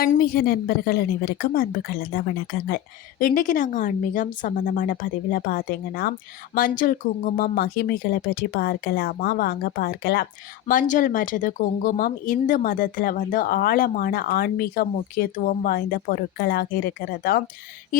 ஆன்மீக நண்பர்கள் அனைவருக்கும் அன்பு கலந்த வணக்கங்கள். இன்றைக்கி நாங்கள் ஆன்மீகம் சம்மந்தமான பதிவில் பார்த்தீங்கன்னா மஞ்சள் குங்குமம் மகிமைகளை பற்றி பார்க்கலாமா? வாங்க பார்க்கலாம். மஞ்சள் மற்றது குங்குமம் இந்து மதத்தில் வந்து ஆழமான ஆன்மீக முக்கியத்துவம் வாய்ந்த பொருட்களாக இருக்கிறதா?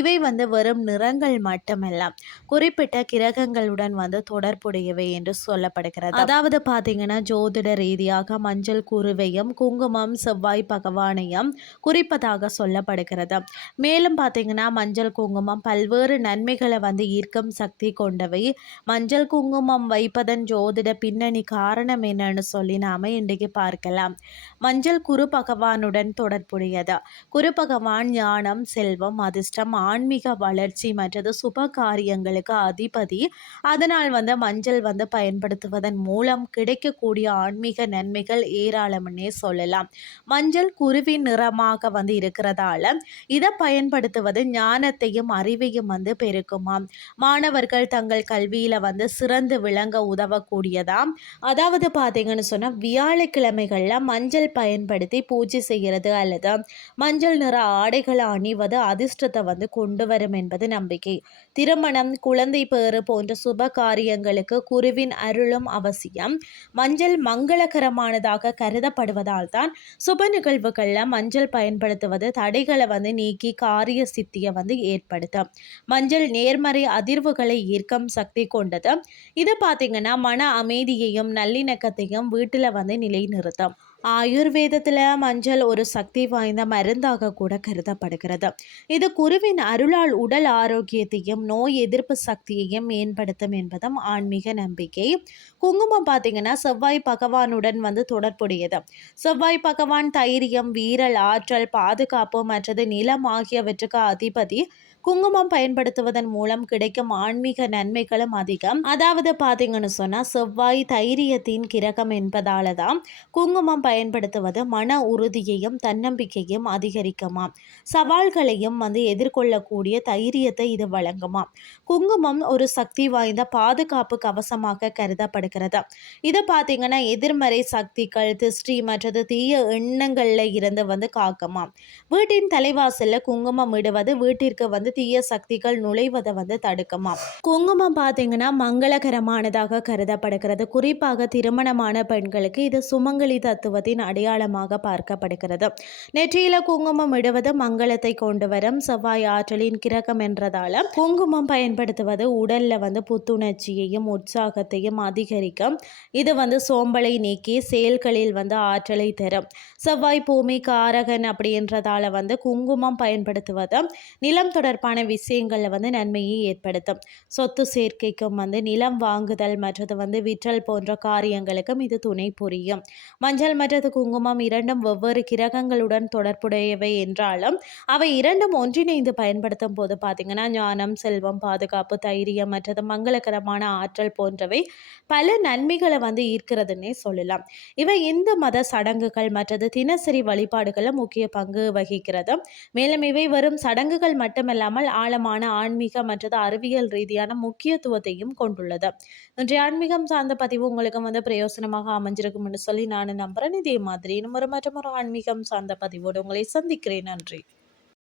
இவை வந்து வெறும் நிறங்கள் மட்டுமல்ல குறிப்பிட்ட கிரகங்களுடன் வந்து தொடர்புடையவை என்று சொல்லப்படுகிறது. அதாவது பார்த்தீங்கன்னா ஜோதிட ரீதியாக மஞ்சள் குருவையும் குங்குமம் செவ்வாய் பகவானையும் குறிப்பதாக சொல்லப்படுகிறது. மேலும் பார்த்தீங்கன்னா மஞ்சள் குங்குமம் பல்வேறு நன்மைகளை வந்து ஈர்க்கும் சக்தி கொண்டவை. மஞ்சள் குங்குமம் வைப்பதன் ஜோதிட பின்னணி காரணம் என்னன்னு சொல்லி நாம இன்றைக்கு பார்க்கலாம். மஞ்சள் குரு பகவானுடன் தொடர்புடையது. குரு பகவான் ஞானம் செல்வம் அதிர்ஷ்டம் ஆன்மீக வளர்ச்சி மற்றது சுப காரியங்களுக்கு அதிபதி. அதனால் வந்து மஞ்சள் வந்து பயன்படுத்துவதன் மூலம் கிடைக்கக்கூடிய ஆன்மீக நன்மைகள் ஏராளம்னே சொல்லலாம். மஞ்சள் குருவின் நிறமாக அதிகமாக வந்து இருக்கிறதால இதை பயன்படுத்துவது ஞானத்தையும் அறிவையும் வந்து பெருக்குமாம் மாணவர்கள் தங்கள் கல்வியில் வந்து சிறந்து விளங்க உதவக்கூடியதாம் அதாவது பார்த்தீங்கன்னு சொன்னால் வியாழக்கிழமைகளில் மஞ்சள் பயன்படுத்தி பூஜை செய்கிறது அல்லது மஞ்சள் நிற ஆடைகளை அணிவது அதிர்ஷ்டத்தை வந்து கொண்டு வரும் என்பது நம்பிக்கை. திருமணம் குழந்தை பேறு போன்ற சுப காரியங்களுக்கு குருவின் அருளும் அவசியம். மஞ்சள் மங்களகரமானதாக கருதப்படுவதால் தான் சுப நிகழ்வுகளில் மஞ்சள் பயன்படுத்துவது தடைகளை வந்து நீக்கி காரிய சித்தியை வந்து ஏற்படுத்தும். மஞ்சள் நேர்மறை அதிர்வுகளை ஈர்க்கும் சக்தி கொண்டது. இது பார்த்திங்கன்னா மன அமைதியையும் நல்லிணக்கத்தையும் வீட்டில் வந்து நிலைநிறுத்தும். ஆயுர்வேதத்தில் மஞ்சள் ஒரு சக்தி வாய்ந்த மருந்தாக கூட கருதப்படுகிறது. இது குருவின் அருளால் உடல் ஆரோக்கியத்தையும் நோய் எதிர்ப்பு சக்தியையும் மேம்படுத்தும் என்பதும் ஆன்மீக நம்பிக்கை. குங்குமம் பார்த்தீங்கன்னா செவ்வாய் பகவானுடன் வந்து தொடர்புடையது. செவ்வாய் பகவான் தைரியம் வீரல் ஆற்றல் பாதுகாப்பு மற்றது நிலம் ஆகியவற்றுக்கு அதிபதி குங்குமம் பயன்படுத்துவதன் மூலம் கிடைக்கும் ஆன்மீக நன்மைகளும் அதிகம். அதாவது பார்த்தீங்கன்னு சொன்னால் செவ்வாய் தைரியத்தின் கிரகம் என்பதால தான் குங்குமம் பயன்படுத்துவது மன உறுதியையும் தன்னம்பிக்கையும் அதிகரிக்குமாம் சவால்களையும் வந்து எதிர்கொள்ளக்கூடிய தைரியத்தை இது வழங்குமாம் குங்குமம் ஒரு சக்தி வாய்ந்த பாதுகாப்பு கவசமாக கருதப்படுகிறது. இது பார்த்தீங்கன்னா எதிர்மறை சக்திகள் திருஷ்டி மற்றது தீய எண்ணங்களில் இருந்து வந்து காக்குமாம் வீட்டின் தலைவாசலில் குங்குமம் இடுவது வீட்டிற்கு வந்து வந்து தீய சக்திகள் நுழைவதை வந்து தடுக்கமா குங்குமம் பார்த்தீங்கன்னா மங்களகரமானதாக கருதப்படுகிறது. குறிப்பாக திருமணமான பெண்களுக்கு இது சுமங்கலி தத்துவத்தின் அடையாளமாக பார்க்கப்படுகிறது. நெற்றியில குங்குமம் இடுவது மங்களத்தை கொண்டு வரும் செவ்வாய் ஆற்றலின் கிரகம் என்றதால குங்குமம் பயன்படுத்துவது உடல்ல வந்து புத்துணர்ச்சியையும் உற்சாகத்தையும் அதிகரிக்கும். இது வந்து சோம்பலை நீக்கி செயல்களில் வந்து ஆற்றலை தரும். செவ்வாய் பூமி காரகன் அப்படின்றதால வந்து குங்குமம் பயன்படுத்துவது நிலம் தொடர்பு தொடர்பான விஷயங்களில் வந்து நன்மையை ஏற்படுத்தும். சொத்து சேர்க்கைக்கும் வந்து நிலம் வாங்குதல் மற்றது வந்து விற்றல் போன்ற காரியங்களுக்கும் இது துணை புரியும். மஞ்சள் மற்றது குங்குமம் இரண்டும் வெவ்வேறு கிரகங்களுடன் தொடர்புடையவை என்றாலும் அவை இரண்டும் ஒன்றிணைந்து பயன்படுத்தும் போது பார்த்திங்கன்னா ஞானம் செல்வம் பாதுகாப்பு தைரியம் மற்றது மங்களகரமான ஆற்றல் போன்றவை பல நன்மைகளை வந்து ஈர்க்கிறதுன்னே சொல்லலாம். இவை இந்து மத சடங்குகள் மற்றது தினசரி வழிபாடுகளில் முக்கிய பங்கு வகிக்கிறது மேலும் இவை வரும் சடங்குகள் மட்டுமல்லாமல் இல்லாமல் ஆழமான ஆன்மீக மற்றது அறிவியல் ரீதியான முக்கியத்துவத்தையும் கொண்டுள்ளது. இன்றைய ஆன்மீகம் சார்ந்த பதிவு உங்களுக்கு வந்து பிரயோசனமாக அமைஞ்சிருக்கும் என்று சொல்லி நான் நம்புறேன். இதே மாதிரி இன்னும் ஒரு மற்றும் ஒரு ஆன்மீகம் சார்ந்த பதிவோடு உங்களை சந்திக்கிறேன். நன்றி.